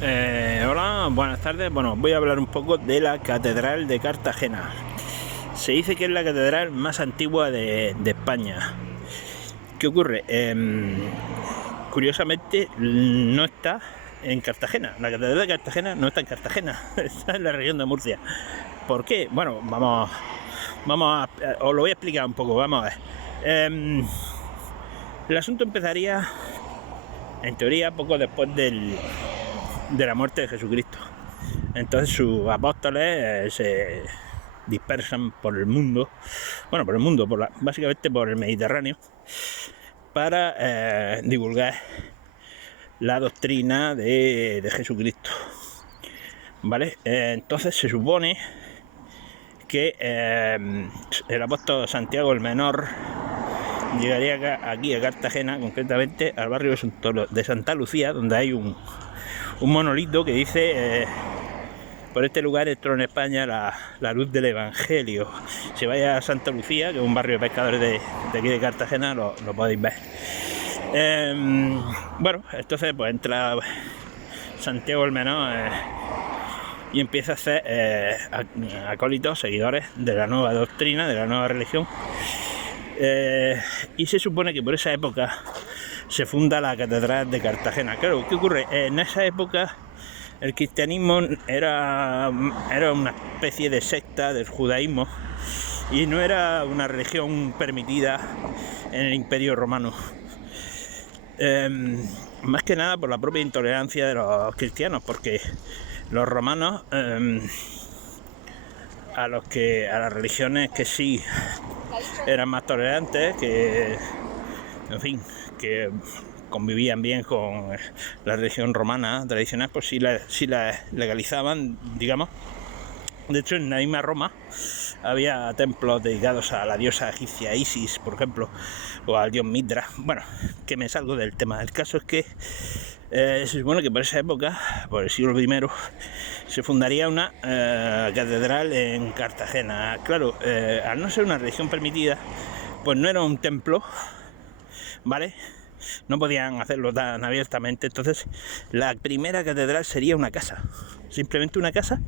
Hola, buenas tardes. Bueno, voy a hablar un poco de la Catedral de Cartagena. Se dice que es la catedral más antigua de España. ¿Qué ocurre? Curiosamente no está en Cartagena. La Catedral de Cartagena no está en Cartagena, está en la región de Murcia. ¿Por qué? Bueno, os lo voy a explicar un poco. Vamos a ver. El asunto empezaría, en teoría, poco después de la muerte de Jesucristo. Entonces sus apóstoles se dispersan por el mundo, básicamente por el Mediterráneo, para divulgar la doctrina de Jesucristo. ¿Vale? Entonces se supone que el apóstol Santiago el Menor llegaría aquí a Cartagena, concretamente al barrio de Santa Lucía, donde hay un monolito que dice por este lugar entró en España la luz del Evangelio. Si vais a Santa Lucía, que es un barrio de pescadores de aquí de Cartagena, lo podéis ver. Bueno, entonces pues entra Santiago el Menor y empieza a hacer acólitos, seguidores de la nueva doctrina, de la nueva religión. Y se supone que por esa época se funda la Catedral de Cartagena. Claro, ¿qué ocurre? En esa época el cristianismo era una especie de secta del judaísmo y no era una religión permitida en el Imperio Romano. Más que nada por la propia intolerancia de los cristianos, porque los romanos a las religiones que sí eran más tolerantes, que en fin, que convivían bien con la religión romana tradicional, pues sí la legalizaban, digamos. De hecho, en la misma Roma había templos dedicados a la diosa egipcia Isis, por ejemplo, o al dios Mitra. Bueno, que me salgo del tema. El caso es que se supone que por esa época, por el siglo I, se fundaría una catedral en Cartagena. Claro, al no ser una religión permitida, pues no era un templo, ¿vale? No podían hacerlo tan abiertamente. Entonces la primera catedral sería una casa, simplemente una casa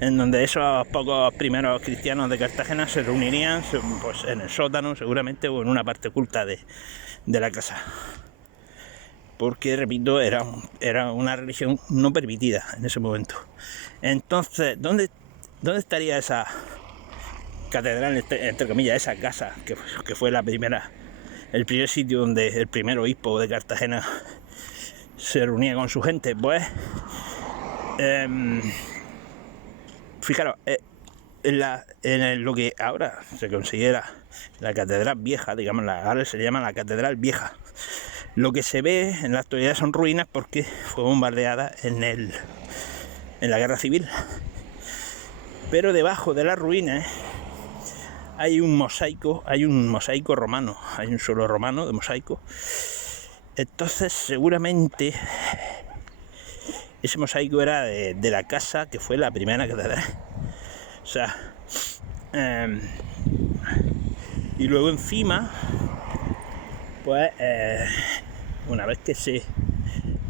en donde esos pocos primeros cristianos de Cartagena se reunirían, pues en el sótano seguramente, o en una parte oculta de la casa, porque repito, era una religión no permitida en ese momento. Entonces, ¿dónde estaría esa catedral, entre comillas, esa casa que fue el primer sitio donde el primer obispo de Cartagena se reunía con su gente? Pues fijaros, en lo que ahora se considera la catedral vieja, digamos, ahora se llama la catedral vieja. Lo que se ve en la actualidad son ruinas porque fue bombardeada en la guerra civil. Pero debajo de las ruinas hay un mosaico romano, hay un suelo romano de mosaico. Entonces seguramente ese mosaico era de la casa que fue la primera catedral. O sea, y luego encima, pues una vez que se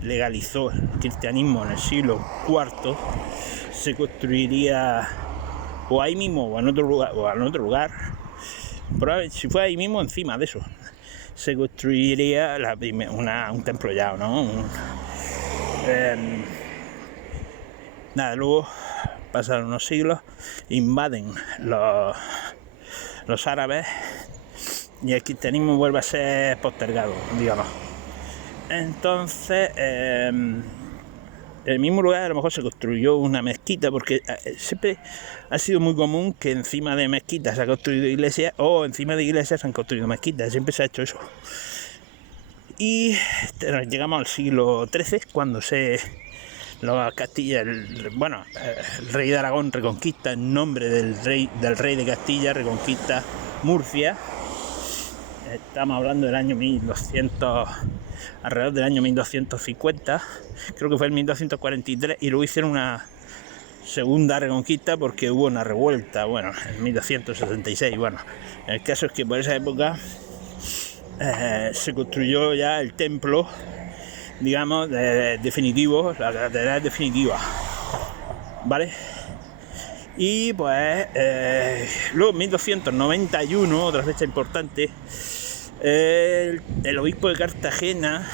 legalizó el cristianismo en el siglo IV, se construiría o ahí mismo o en otro lugar, probablemente si fue ahí mismo, encima de eso se construiría un templo ya, ¿no? Luego pasan unos siglos, invaden los árabes y el cristianismo vuelve a ser postergado, digamos. Entonces, en el mismo lugar a lo mejor se construyó una mezquita, porque siempre ha sido muy común que encima de mezquitas se ha construido iglesias, o encima de iglesias se han construido mezquitas. Siempre se ha hecho eso. Y llegamos al siglo XIII, cuando los Castilla, el rey de Aragón reconquista en nombre del rey de Castilla, reconquista Murcia. Estamos hablando del año 1200, alrededor del año 1250, creo que fue el 1243, y luego hicieron una segunda reconquista porque hubo una revuelta, en 1276. El caso es que por esa época se construyó ya el templo digamos, definitivo, la catedral definitiva, ¿vale? Y pues luego en 1291, otra fecha importante, el obispo de Cartagena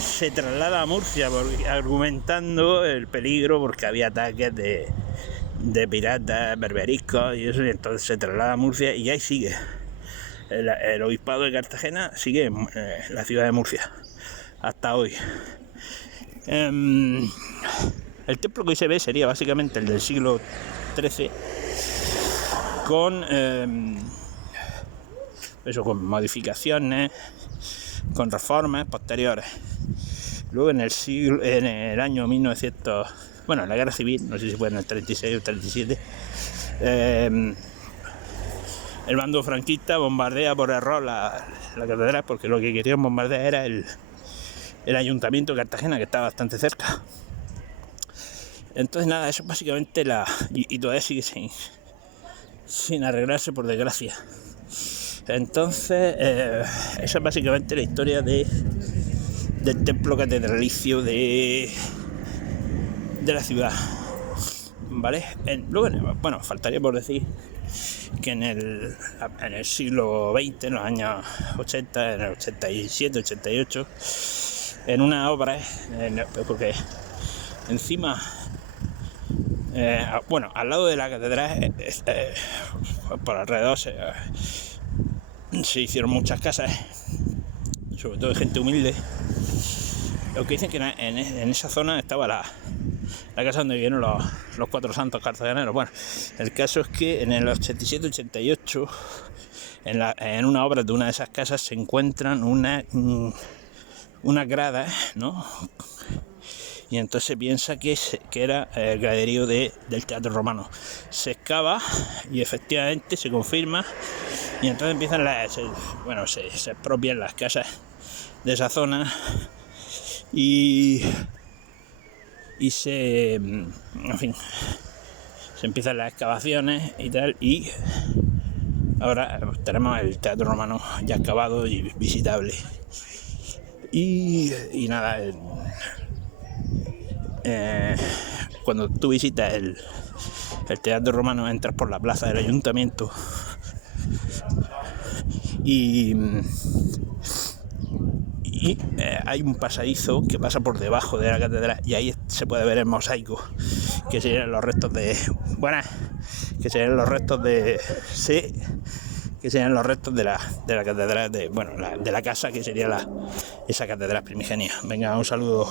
se traslada a Murcia argumentando el peligro porque había ataques de piratas berberiscos y eso, y entonces se traslada a Murcia y ahí sigue. El obispado de Cartagena sigue en la ciudad de Murcia hasta hoy. El templo que hoy se ve sería básicamente el del siglo XIII con modificaciones, con reformas posteriores. Luego en el año 1900, bueno, en la guerra civil, no sé si fue en el 36 o 37, el bando franquista bombardea por error la catedral, porque lo que querían bombardear era el ayuntamiento de Cartagena, que estaba bastante cerca. Entonces nada, eso es básicamente y todavía sigue sin arreglarse, por desgracia. Entonces esa es básicamente la historia del templo catedralicio de la ciudad, ¿vale? Luego, bueno, faltaría por decir que en el siglo XX, en los años 80, en el 87, 88, en una obra, porque encima, bueno, al lado de la catedral, por alrededor se hicieron muchas casas, sobre todo de gente humilde. Lo que dicen que en esa zona estaba la casa donde vivieron los cuatro santos cartageneros. Bueno, el caso es que en el 87-88, en una obra de una de esas casas se encuentran unas gradas, ¿no? Y entonces se piensa que era el graderío del Teatro Romano. Se excava y efectivamente se confirma, y entonces empiezan se expropian las casas de esa zona y en fin, se empiezan las excavaciones y tal, y ahora tenemos el Teatro Romano ya acabado y visitable. Y nada, cuando tú visitas el Teatro Romano, entras por la plaza del ayuntamiento y hay un pasadizo que pasa por debajo de la catedral, y ahí se puede ver el mosaico, que serían los restos de la catedral, de la casa que sería esa catedral primigenia. Venga, un saludo.